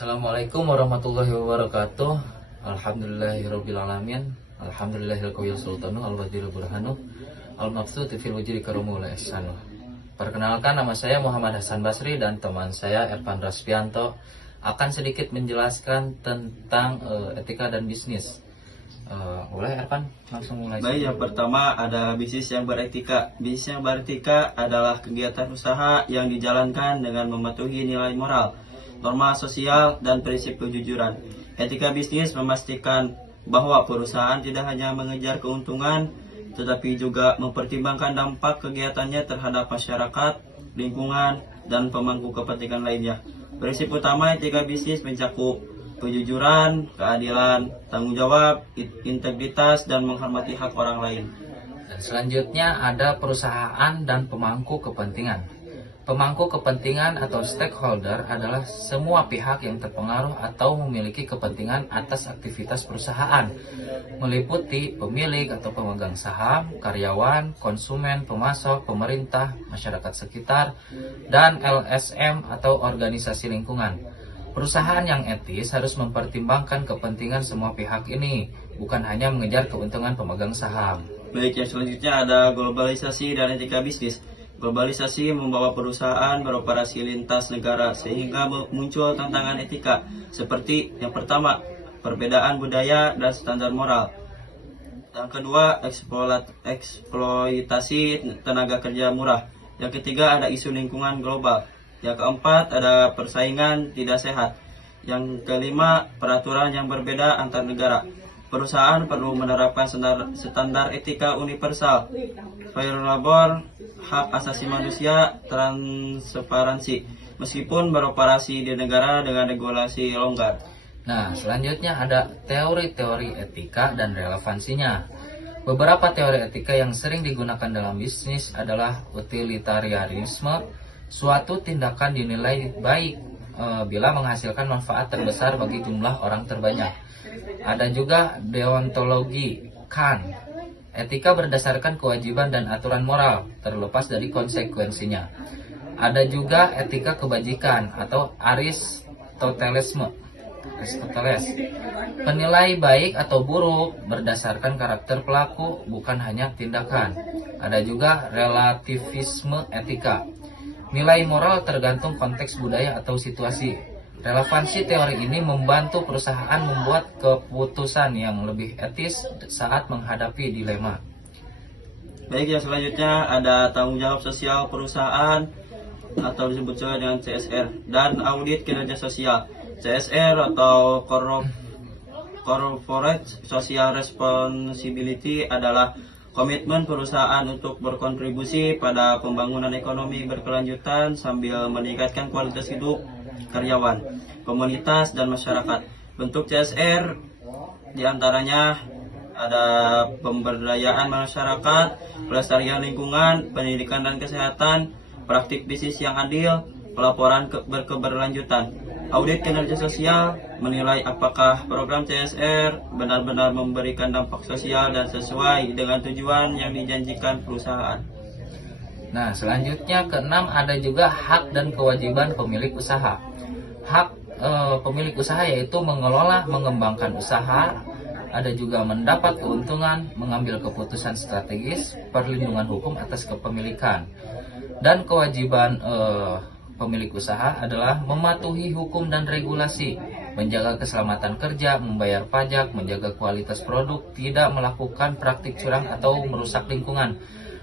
Assalamualaikum warahmatullahi wabarakatuh. Alhamdulillahirrabbilalamin. Alhamdulillahilqawiyil sultanu al-wadirul burhanu al-maqsudu fil wujudi karumul ihsanu. Perkenalkan, nama saya Muhammad Hasan Basri dan teman saya Ervan Raspianto akan sedikit menjelaskan tentang etika dan bisnis. Boleh Ervan langsung mulai. Baik, yang pertama ada bisnis yang beretika. Bisnis yang beretika adalah kegiatan usaha yang dijalankan dengan mematuhi nilai moral, norma sosial, dan prinsip kejujuran. Etika bisnis memastikan bahwa perusahaan tidak hanya mengejar keuntungan, tetapi juga mempertimbangkan dampak kegiatannya terhadap masyarakat, lingkungan, dan pemangku kepentingan lainnya. Prinsip utama etika bisnis mencakup kejujuran, keadilan, tanggung jawab, integritas, dan menghormati hak orang lain. Dan selanjutnya ada perusahaan dan pemangku kepentingan. Pemangku kepentingan atau stakeholder adalah semua pihak yang terpengaruh atau memiliki kepentingan atas aktivitas perusahaan, meliputi pemilik atau pemegang saham, karyawan, konsumen, pemasok, pemerintah, masyarakat sekitar, dan LSM atau organisasi lingkungan. Perusahaan yang etis harus mempertimbangkan kepentingan semua pihak ini, bukan hanya mengejar keuntungan pemegang saham. Baik, yang selanjutnya ada globalisasi dan etika bisnis. Globalisasi membawa perusahaan beroperasi lintas negara sehingga muncul tantangan etika seperti yang pertama, perbedaan budaya dan standar moral. Yang kedua, eksploitasi tenaga kerja murah. Yang ketiga, ada isu lingkungan global. Yang keempat, ada persaingan tidak sehat. Yang kelima, peraturan yang berbeda antar negara. Perusahaan perlu menerapkan standar etika universal, fair labor, hak asasi manusia, transparansi, meskipun beroperasi di negara dengan regulasi longgar. Nah, selanjutnya ada teori-teori etika dan relevansinya. Beberapa teori etika yang sering digunakan dalam bisnis adalah utilitarianisme. Suatu tindakan dinilai baik bila menghasilkan manfaat terbesar bagi jumlah orang terbanyak. Ada juga deontologi Kant. Etika berdasarkan kewajiban dan aturan moral, terlepas dari konsekuensinya. Ada juga etika kebajikan atau Aristoteles. Penilai baik atau buruk berdasarkan karakter pelaku, bukan hanya tindakan. Ada juga relativisme etika. Nilai moral tergantung konteks budaya atau situasi. Relevansi teori ini membantu perusahaan membuat keputusan yang lebih etis saat menghadapi dilema. Baik, yang selanjutnya ada tanggung jawab sosial perusahaan atau disebut juga dengan CSR dan audit kinerja sosial. CSR atau Corporate Social Responsibility adalah komitmen perusahaan untuk berkontribusi pada pembangunan ekonomi berkelanjutan sambil meningkatkan kualitas hidup karyawan, komunitas, dan masyarakat. Bentuk CSR diantaranya ada pemberdayaan masyarakat, pelestarian lingkungan, pendidikan dan kesehatan, praktik bisnis yang adil, pelaporan berkeberlanjutan. Audit kinerja sosial menilai apakah program CSR benar-benar memberikan dampak sosial dan sesuai dengan tujuan yang dijanjikan perusahaan. Nah, selanjutnya keenam ada juga hak dan kewajiban pemilik usaha. Hak pemilik usaha yaitu mengelola, mengembangkan usaha, ada juga mendapat keuntungan, mengambil keputusan strategis, perlindungan hukum atas kepemilikan. Dan kewajiban pemilik usaha adalah mematuhi hukum dan regulasi, menjaga keselamatan kerja, membayar pajak, menjaga kualitas produk, tidak melakukan praktik curang atau merusak lingkungan.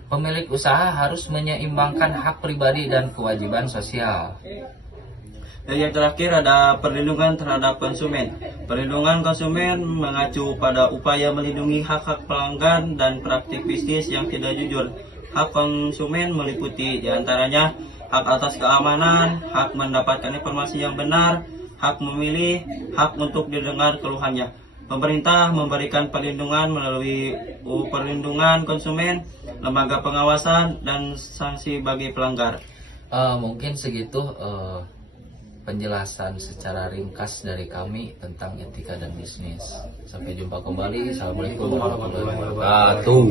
Pemilik usaha harus menyeimbangkan hak pribadi dan kewajiban sosial. Dan yang terakhir ada perlindungan terhadap konsumen. Perlindungan konsumen mengacu pada upaya melindungi hak-hak pelanggan dan praktik bisnis yang tidak jujur. Hak konsumen meliputi diantaranya hak atas keamanan, hak mendapatkan informasi yang benar, hak memilih, hak untuk didengar keluhannya. Pemerintah memberikan perlindungan melalui perlindungan konsumen, lembaga pengawasan, dan sanksi bagi pelanggar. Mungkin segitu penjelasan secara ringkas dari kami tentang etika dan bisnis. Sampai jumpa kembali. Assalamualaikum warahmatullahi wabarakatuh.